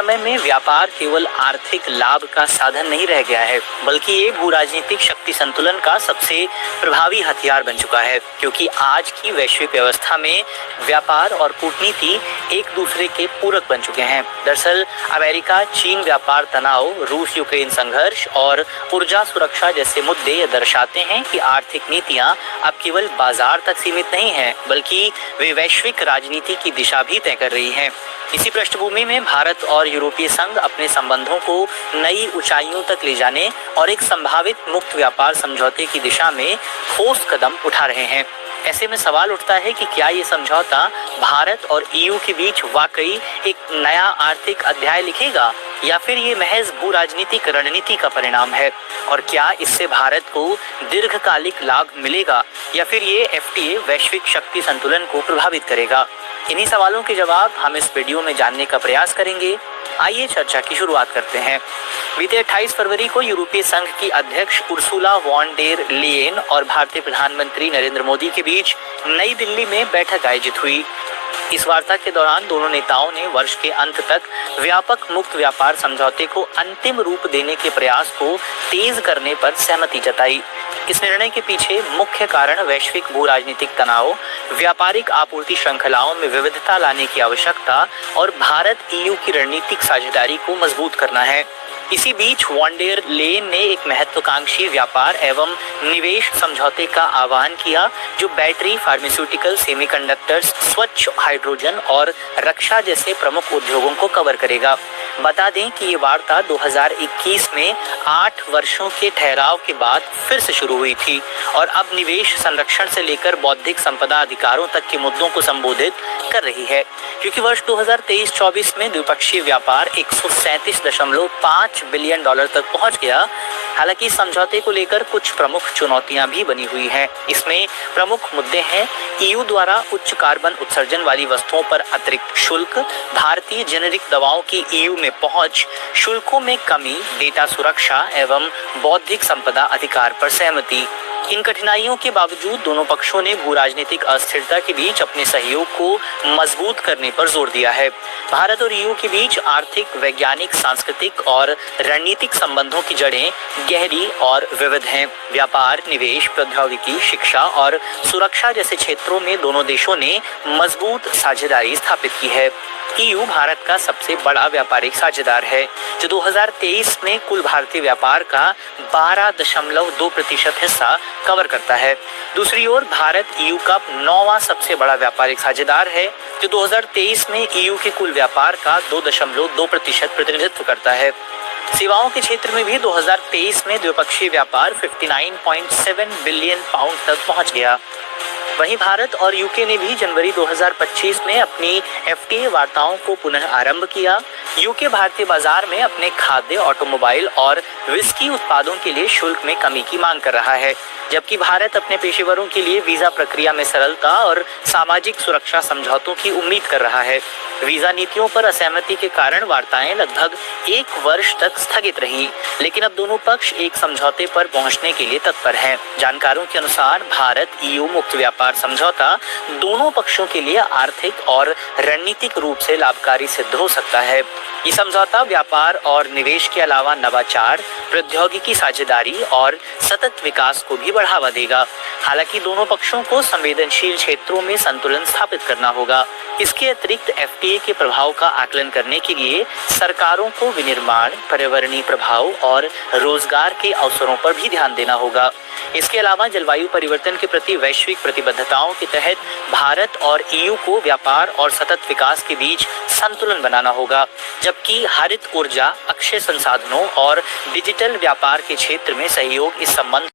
समय में व्यापार केवल आर्थिक लाभ का साधन नहीं रह गया है, बल्कि ये भू-राजनीतिक शक्ति संतुलन का सबसे प्रभावी हथियार बन चुका है, क्योंकि आज की वैश्विक व्यवस्था में व्यापार और कूटनीति एक दूसरे के पूरक बन चुके हैं। दरअसल अमेरिका चीन व्यापार तनाव, रूस यूक्रेन संघर्ष और ऊर्जा सुरक्षा जैसे मुद्दे ये दर्शाते हैं कि आर्थिक नीतियां अब केवल बाजार तक सीमित नहीं हैं, बल्कि वे वैश्विक राजनीति की दिशा भी तय कर रही हैं। इसी पृष्ठभूमि में भारत और यूरोपीय संघ अपने संबंधों को नई ऊंचाइयों तक ले जाने और एक संभावित मुक्त व्यापार समझौते की दिशा में ठोस कदम उठा रहे हैं। ऐसे में सवाल उठता है कि क्या ये समझौता भारत और ईयू के बीच वाकई एक नया आर्थिक अध्याय लिखेगा, या फिर ये महज भू राजनीतिक रणनीति का परिणाम है, और क्या इससे भारत को दीर्घकालिक लाभ मिलेगा, या फिर ये एफटीए वैश्विक शक्ति संतुलन को प्रभावित करेगा। इन्हीं सवालों के जवाब हम इस वीडियो में जानने का प्रयास करेंगे। आइए चर्चा की शुरुआत करते हैं। बीते 28 फरवरी को यूरोपीय संघ की अध्यक्ष उर्सुला वॉन डेर लेयेन और भारतीय प्रधानमंत्री नरेंद्र मोदी के बीच नई दिल्ली में बैठक आयोजित हुई। इस वार्ता के दौरान दोनों नेताओं ने वर्ष के अंत तक व्यापक मुक्त व्यापार समझौते को अंतिम रूप देने के प्रयास को तेज करने पर सहमति जताई। इस निर्णय के पीछे मुख्य कारण वैश्विक भू राजनीतिक तनाव, व्यापारिक आपूर्ति श्रृंखलाओं में विविधता लाने की आवश्यकता और भारत ईयू की रणनीतिक साझेदारी को मजबूत करना है। इसी बीच वॉन डेर लेयेन ने एक महत्वाकांक्षी व्यापार एवं निवेश समझौते का आह्वान किया, जो बैटरी, फार्मास्यूटिकल, सेमीकंडक्टर्स, स्वच्छ हाइड्रोजन और रक्षा जैसे प्रमुख उद्योगों को कवर करेगा। बता दें कि ये वार्ता 2021 में 8 वर्षों के ठहराव के बाद फिर से शुरू हुई थी और अब निवेश संरक्षण से लेकर बौद्धिक संपदा अधिकारों तक के मुद्दों को संबोधित कर रही है, क्योंकि वर्ष 2023-24 में द्विपक्षीय व्यापार 137.5 बिलियन डॉलर तक पहुंच गया। हालांकि इस समझौते को लेकर कुछ प्रमुख चुनौतियां भी बनी हुई हैं। इसमें प्रमुख मुद्दे हैं ईयू द्वारा उच्च कार्बन उत्सर्जन वाली वस्तुओं पर अतिरिक्त शुल्क, भारतीय जेनेरिक दवाओं की ईयू में पहुंच, शुल्कों में कमी, डेटा सुरक्षा एवं बौद्धिक संपदा अधिकार पर सहमति। इन कठिनाइयों के बावजूद दोनों पक्षों ने भू राजनीतिक अस्थिरता के बीच अपने सहयोग को मजबूत करने पर जोर दिया है। भारत और ईयू के बीच आर्थिक, वैज्ञानिक, सांस्कृतिक और रणनीतिक संबंधों की जड़ें गहरी और विविध हैं। व्यापार, निवेश, प्रौद्योगिकी, शिक्षा और सुरक्षा जैसे क्षेत्रों में दोनों देशों ने मजबूत साझेदारी स्थापित की है। ईयू भारत का सबसे बड़ा व्यापारिक साझेदार है, जो 2023 में कुल भारतीय व्यापार का 12.2% हिस्सा कवर करता है। दूसरी ओर भारत ईयू का 9वां सबसे बड़ा व्यापारिक साझेदार है, जो 2023 में ईयू के कुल व्यापार का 2.2% प्रतिनिधित्व करता है। सेवाओं के क्षेत्र में भी 2023 में द्विपक्षीय व्यापार 59.7 बिलियन पाउंड तक पहुंच गया। वहीं भारत और यूके ने भी जनवरी 2025 में अपनी एफटीए वार्ताओं को पुनः आरंभ किया। यूके भारतीय बाजार में अपने खाद्य, ऑटोमोबाइल और विस्की उत्पादों के लिए शुल्क में कमी की मांग कर रहा है, जबकि भारत अपने पेशेवरों के लिए वीजा प्रक्रिया में सरलता और सामाजिक सुरक्षा समझौतों की उम्मीद कर रहा है। वीजा नीतियों पर असहमति के कारण वार्ताएं लगभग 1 वर्ष तक स्थगित रहीं, लेकिन अब दोनों पक्ष एक समझौते पर पहुंचने के लिए तत्पर हैं। जानकारों के अनुसार भारत ईयू मुक्त व्यापार समझौता दोनों पक्षों के लिए आर्थिक और रणनीतिक रूप से लाभकारी सिद्ध हो सकता है। ये समझौता व्यापार और निवेश के अलावा नवाचार, प्रौद्योगिकी साझेदारी और सतत विकास को भी बढ़ावा देगा। हालांकि दोनों पक्षों को संवेदनशील क्षेत्रों में संतुलन स्थापित करना होगा। इसके अतिरिक्त एफटीए के प्रभाव का आकलन करने के लिए सरकारों को विनिर्माण, पर्यावरणीय प्रभाव और रोजगार के अवसरों पर भी ध्यान देना होगा। इसके अलावा जलवायु परिवर्तन के प्रति वैश्विक प्रतिबद्धताओं के तहत भारत और ईयू को व्यापार और सतत विकास के बीच संतुलन बनाना होगा, जबकि हरित ऊर्जा, अक्षय संसाधनों और डिजिटल व्यापार के क्षेत्र में सहयोग इस संबंध